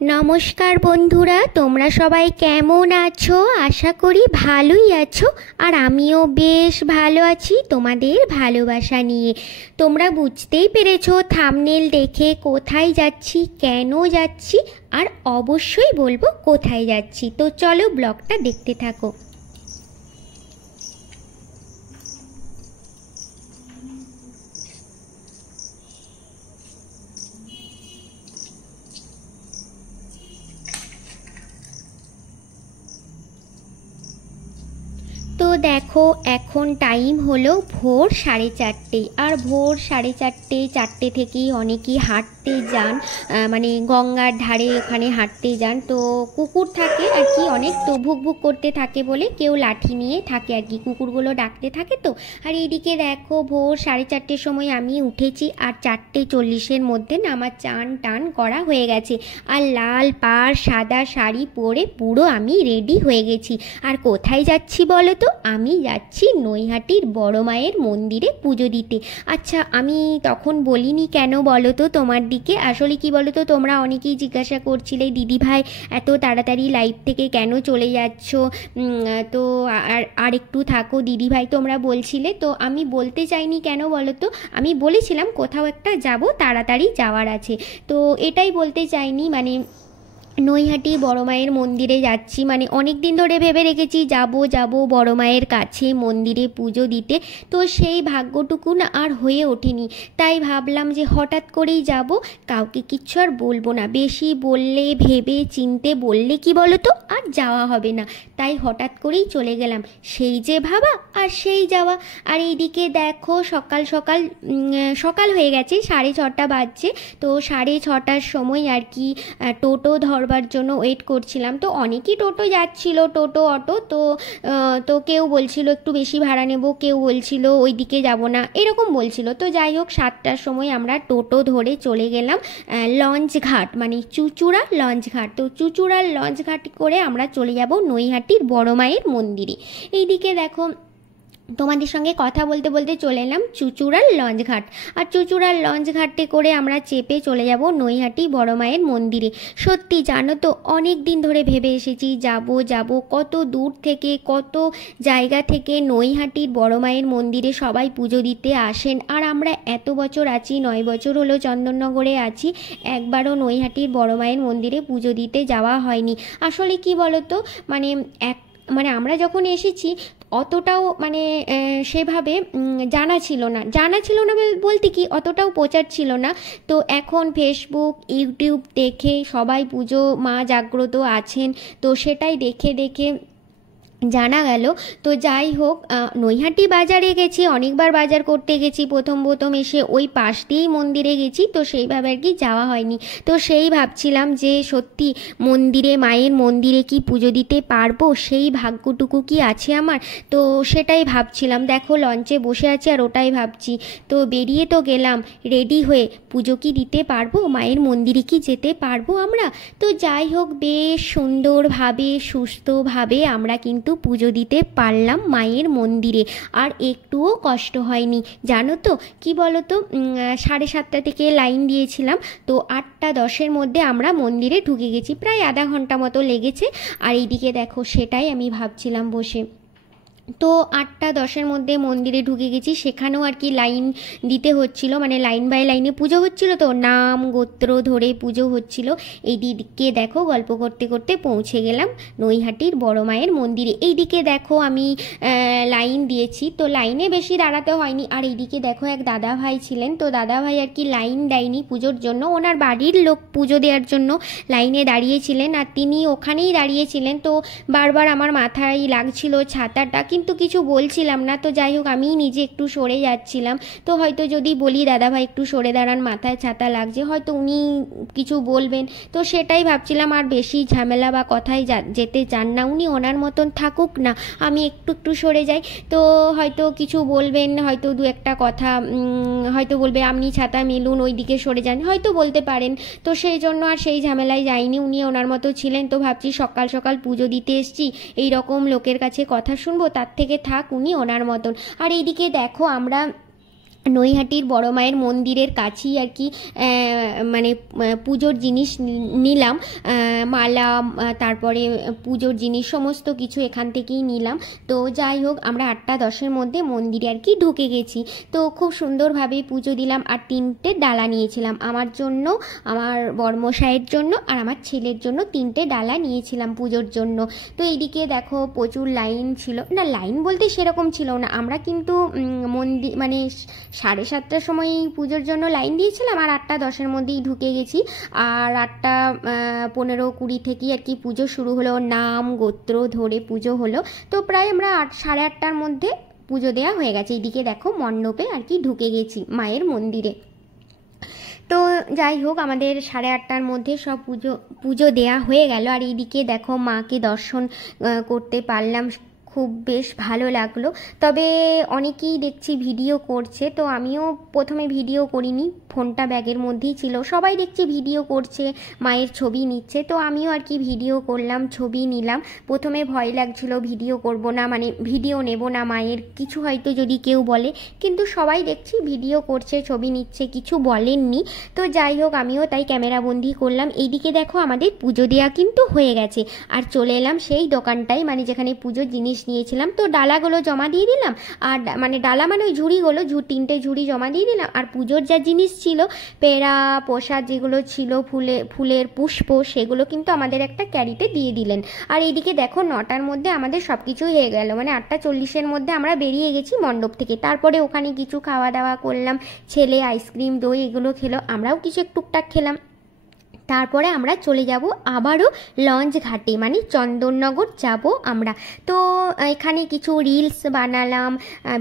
নমস্কার বন্ধুরা, তোমরা সবাই কেমন আছো? আশা করি ভালোই আছো। আর আমিও বেশ ভালো আছি তোমাদের ভালোবাসা নিয়ে। তোমরা বুঝতেই পেরেছো থাম্বনেল দেখে কোথায় যাচ্ছি, কেন যাচ্ছি, আর অবশ্যই বলবো কোথায় যাচ্ছি। তো চলো ব্লগটা দেখতে থাকো। তো দেখো এখন টাইম হলো ভোর 4:30। আর ভোর 4:30, 4টে থেকেই অনেকেই হাঁটতে যান, মানে গঙ্গার ধারে ওখানে হাঁটতে যান। তো কুকুর থাকে আর কি অনেক, তো ভুক ভুক করতে থাকে বলে কেউ লাঠি নিয়ে থাকে আর কি, কুকুরগুলো ডাকতে থাকে। তো আর এইদিকে দেখো ভোর 4:30-র সময় আমি উঠেছি, আর 4:40-এর মধ্যে না আমার চান টান করা হয়ে গেছে। আর লাল পাড় সাদা শাড়ি পরে পুরো আমি রেডি হয়ে গেছি। আর কোথায় যাচ্ছি বলো তো? আমি যাচ্ছি নৈহাটির বড় মায়ের মন্দিরে পুজো দিতে। আচ্ছা, আমি তখন বলিনি কেন বলো তো তোমার দিকে? আসলে কি বলো তো, তোমরা অনেকেই জিজ্ঞাসা করছিলে দিদি ভাই এত তাড়াতাড়ি লাইভ থেকে কেন চলে যাচ্ছ, তো আর একটু থাকো দিদি ভাই তোমরা বলছিলে। তো আমি বলতে চাইনি কেন বলো তো, আমি বলেছিলাম কোথাও একটা যাব, তাড়াতাড়ি যাওয়ার আছে, তো এটাই বলতে চাইনি। মানে নৈহাটি বড় মায়ের মন্দিরে যাচ্ছি, মানে অনেক দিন ধরে ভেবে রেখেছি যাব বড় মায়ের কাছে মন্দিরে পুজো দিতে। তো সেই ভাগ্যটুকু না আর হয়ে ওঠেনি, তাই ভাবলাম যে হঠাৎ করেই যাব, কাউকে কিচ্ছু আর বলবো না। বেশি বললে, ভেবে চিনতে বললে কি বলো তো আর যাওয়া হবে না, তাই হঠাৎ করেই চলে গেলাম। সেই যে ভাবা আর সেই যাওয়া। আর এইদিকে দেখো সকাল সকাল সকাল হয়ে গেছে, 6:30 বাজছে। তো 6:30টার সময় আর কি টোটো ধরবার জন্য ওয়েট করছিলাম। তো অনেকই টোটো যাচ্ছিল, টোটো অটো। তো কেউ বলছিল একটু বেশি ভাড়া নেব, কেউ বলছিল ওই দিকে যাব না, এরকম বলছিল। তো যাই হোক 7টার সময় আমরা টোটো ধরে চলে গেলাম লঞ্চ ঘাট, মানে চুঁচুড়া লঞ্চ ঘাট। তো চুঁচুড়ার লঞ্চ ঘাট করে আমরা চলে যাব নৈহাটির বড় মায়ের মন্দিরে। এইদিকে দেখো তোমাদের সঙ্গে কথা বলতে বলতে চলে এলাম চুঁচুড়ার লঞ্চ ঘাট। আর চুঁচুড়ার লঞ্চ ঘাটে করে আমরা চেপে চলে যাব নৈহাটি বড় মায়ের মন্দিরে। সত্যি জানো তো অনেক দিন ধরে ভেবে এসেছি যাব, কত দূর থেকে কত জায়গা থেকে নৈহাটির বড় মায়ের মন্দিরে সবাই পুজো দিতে আসেন। আর আমরা এত বছর আছি, 9 বছর হলো চন্দননগরে আছি, একবারও নৈহাটির বড় মায়ের মন্দিরে পুজো দিতে যাওয়া হয়নি। আসলে কি বলো তো, মানে আমরা যখন এসেছি অতটাও মানে সেভাবে জানা ছিল না বলতে কি অতটাও প্রচার ছিল না। তো এখন ফেসবুক ইউটিউব দেখে সবাই পুজো মা জাগ্রত আছেন, তো সেটাই দেখে দেখে জানা গেল। তো যাই হোক নৈহাটি বাজারে গেছি, অনেকবার বাজার করতে গেছি, প্রথম এসে ওই পাশ দিয়েই মন্দিরে গেছি, তো সেইভাবে আর কি যাওয়া হয়নি। তো সেই ভাবছিলাম যে সত্যি মন্দিরে, মায়ের মন্দিরে কি পুজো দিতে পারবো, সেই ভাগ্যটুকু কি আছে আমার? তো সেটাই ভাবছিলাম। দেখো লঞ্চে বসে আছি আর ওটাই ভাবছি। তো বেরিয়ে তো গেলাম রেডি হয়ে, পুজো কি দিতে পারবো, মায়ের মন্দিরে কি যেতে পারবো আমরা? তো যাই হোক বেশ সুন্দরভাবে সুস্থভাবে আমরা কিন্তু পুজো দিতে পারলাম মায়ের মন্দিরে, আর একটুও কষ্ট হয়নি। জানো তো কি বলো তো, 7:30 থেকে লাইন দিয়েছিলাম, তো 8:10-এর মধ্যে আমরা মন্দিরে ঢুকে গেছি, প্রায় আধা ঘন্টা মতো লেগেছে। আর এইদিকে দেখো সেটাই আমি ভাবছিলাম বসে। তো 8:10-এর মধ্যে মন্দিরে ঢুকে গেছি, সেখানেও আর কি লাইন দিতে হচ্ছিল, মানে লাইন বাই লাইনে পুজো হচ্ছিল, তো নাম গোত্র ধরে পুজো হচ্ছিল। এইদিকে দেখো গল্প করতে করতে পৌঁছে গেলাম নৈহাটির বড় মায়ের মন্দিরে। এইদিকে দেখো আমি লাইন দিয়েছি, তো লাইনে বেশি দাঁড়াতে হয়নি। আর এইদিকে দেখো এক দাদা ভাই ছিলেন, তো দাদা ভাই আর কি লাইন দেয়নি পুজোর জন্য, ওনার বাড়ির লোক পুজো দেওয়ার জন্য লাইনে দাঁড়িয়েছিলেন, আর তিনি ওখানেই দাঁড়িয়েছিলেন। তো বারবার আমার মাথায় লাগছিল ছাতাটা, কিন্তু কিছু বলছিলাম না। তো যাই হোক, আমি নিজে একটু সরে যাচ্ছিলাম। তো হয়তো যদি বলি দাদাভাই একটু সরে দাঁড়ান, মাথায় ছাতা লাগছে, হয়তো উনি কিছু বলবেন। তো সেটাই ভাবছিলাম, আর বেশি ঝামেলা বা কথায় যেতে চান না উনি, ওনার মতন থাকুক না, আমি একটু একটু সরে যাই। তো হয়তো কিছু বলবেন, হয়তো দু একটা কথা হয়তো বলবে আপনি ছাতা মেলুন, ওই দিকে সরে যান, হয়তো বলতে পারেন। তো সেই জন্য আর সেই ঝামেলায় যাইনি, উনি ওনার মতো ছিলেন। তো ভাবছি সকাল সকাল পুজো দিতে এসছি, এই রকম লোকের কাছে কথা শুনবো, তার থেকে থাক উনি ওনার মতন। আর এইদিকে দেখো, আমরা নৈহাটির বড় মায়ের মন্দিরের কাছেই আর কি মানে পুজোর জিনিস নিলাম, মালা, তারপরে পুজোর জিনিস সমস্ত কিছু এখান থেকেই নিলাম। তো যাই হোক, আমরা 8টা-10-এর মধ্যে মন্দিরে আর কি ঢুকে গেছি। তো খুব সুন্দরভাবে পুজো দিলাম, আর 3টে ডালা নিয়েছিলাম আমার জন্য, আমার বড়মশাইয়ের জন্য, আর আমার ছেলের জন্য 3টে ডালা নিয়েছিলাম পুজোর জন্য। তো এইদিকে দেখো প্রচুর লাইন ছিল, না লাইন বলতে সেরকম ছিল না, আমরা কিন্তু মন্দির মানে 7:30টার সময় পুজোর জন্য লাইন দিয়েছিলাম, আর 8টা-10-এর মধ্যেই ঢুকে গেছি। আর 8টা-15-20 থেকেই আর কি পুজো শুরু হলো, নাম গোত্র ধরে পুজো হলো। তো প্রায় আমরা 8-8:30টার মধ্যে পুজো দেওয়া হয়ে গেছে। এইদিকে দেখো মণ্ডপে আর কি ঢুকে গেছি মায়ের মন্দিরে। তো যাই হোক, আমাদের 8:30টার মধ্যে সব পুজো দেয়া হয়ে গেল। আর এইদিকে দেখো মাকে দর্শন করতে পারলাম, খুব বেশ ভালো লাগলো। তবে অনেকেই দেখছি ভিডিও করছে, তো আমিও প্রথমে ভিডিও করিনি, ফোনটা ব্যাগের মধ্যেই ছিল। সবাই দেখছি ভিডিও করছে, মায়ের ছবি নিচ্ছে, তো আমিও আর কি ভিডিও করলাম, ছবি নিলাম। প্রথমে ভয় লাগছিল, ভিডিও করব না, মানে ভিডিও নেব না মায়ের, কিছু হয়তো যদি কেউ বলে, কিন্তু সবাই দেখছি ভিডিও করছে, ছবি নিচ্ছে, কিছু বলেননি। তো যাই হোক, আমিও তাই ক্যামেরাবন্দি করলাম। এইদিকে দেখো আমাদের পুজো দেওয়া কিন্তু হয়ে গেছে, আর চলে এলাম সেই দোকানটায়, মানে যেখানে পুজোর জিনিস নিয়েছিলাম। তো ডালাগুলো জমা দিয়ে দিলাম, আর মানে ডালা মানে ওই ঝুড়িগুলো, 3টে ঝুড়ি জমা দিয়ে দিলাম। আর পুজোর যা জিনিস ছিল, পেড়া প্রসাদ যেগুলো ছিল, ফুলের পুষ্প, সেগুলো কিন্তু আমাদের একটা ক্যারিতে দিয়ে দিলেন। আর এইদিকে দেখো 9টার মধ্যে আমাদের সব কিছুই হয়ে গেল, মানে 8টা 40-এর মধ্যে আমরা বেরিয়ে গেছি মণ্ডপ থেকে। তারপরে ওখানে কিছু খাওয়া দাওয়া করলাম, ছেলে আইসক্রিম দই এগুলো খেলো, আমরাও কিছু টুকটাক খেলাম। তারপরে আমরা চলে যাব আবারও লঞ্চ ঘাটে, মানে চন্দননগর যাব আমরা। তো এখানে কিছু রিলস বানালাম,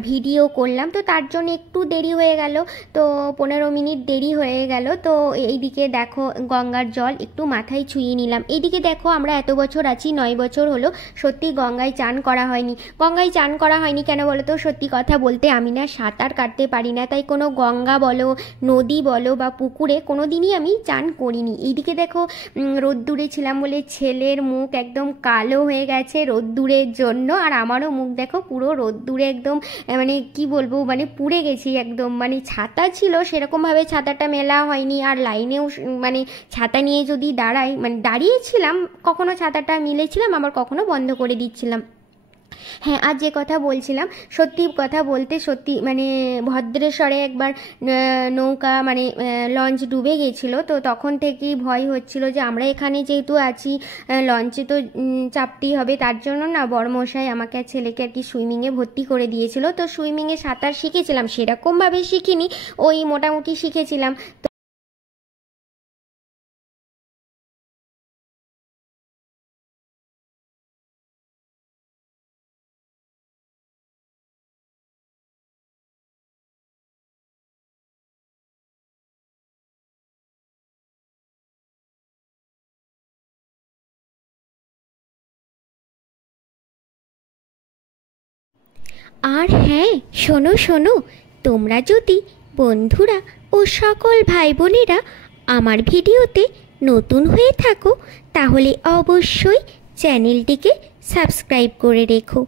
ভিডিও করলাম, তো তার জন্য একটু দেরি হয়ে গেল, তো 15 মিনিট দেরি হয়ে গেল। তো এইদিকে দেখো গঙ্গার জল একটু মাথায় ছুঁয়ে নিলাম। এইদিকে দেখো আমরা এত বছর আছি, 9 বছর হলো, সত্যি গঙ্গায় চান করা হয়নি। গঙ্গায় চান করা হয়নি কেন বলো তো? সত্যি কথা বলতে আমি না সাঁতার কাটতে পারি না, তাই কোনো গঙ্গা বলো, নদী বলো বা পুকুরে কোনো দিনই আমি চান করিনি। এইদিকে দেখো রোদ্দুরে ছিলাম বলে ছেলের মুখ একদম কালো হয়ে গেছে রোদ্দুরের জন্য, আর আমারও মুখ দেখো পুরো রোদ্দুরে একদম মানে কি বলবো, মানে পুড়ে গেছি একদম। মানে ছাতা ছিল, সেরকমভাবে ছাতাটা মেলা হয়নি, আর লাইনেও মানে ছাতা নিয়ে যদি দাঁড়াই, মানে দাঁড়িয়েছিলাম, কখনো ছাতাটা মিলেছিলাম, আবার কখনো বন্ধ করে দিচ্ছিলাম। হ্যাঁ, আর যে কথা বলছিলাম, সত্যি কথা বলতে সত্যি মানে ভদ্রেশ্বরে একবার নৌকা মানে লঞ্চ ডুবে গেছিলো, তো তখন থেকেই ভয় হচ্ছিল যে আমরা এখানে যেহেতু আছি, লঞ্চে তো চাপতেই হবে। তার জন্য না বড়মশাই আমাকে আর ছেলেকে আর কি সুইমিংয়ে ভর্তি করে দিয়েছিল। তো সুইমিংয়ে সাঁতার শিখেছিলাম, সেরকমভাবে শিখিনি, ওই মোটামুটি শিখেছিলাম। আর হ্যাঁ, শোনো শোনো, তোমরা যদি বন্ধুরা ও সকল ভাই বোনেরা আমার ভিডিওতে নতুন হয়ে থাকো, তাহলে অবশ্যই চ্যানেলটিকে সাবস্ক্রাইব করে রেখো।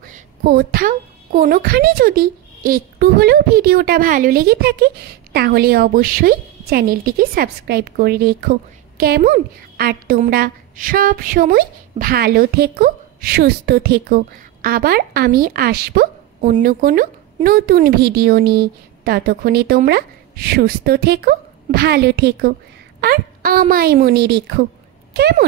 কোথাও কোনোখানে যদি একটু হলেও ভিডিওটা ভালো লেগে থাকে, তাহলে অবশ্যই চ্যানেলটিকে সাবস্ক্রাইব করে রেখো, কেমন? আর তোমরা সব সময় ভালো থেকো, সুস্থ থেকো। আবার আমি আসবো অন্য কোনো নতুন ভিডিও নিয়ে। ততক্ষণে তোমরা সুস্থ থেকো, ভালো থেকো, আর আমায় মনে রেখো, কেমন?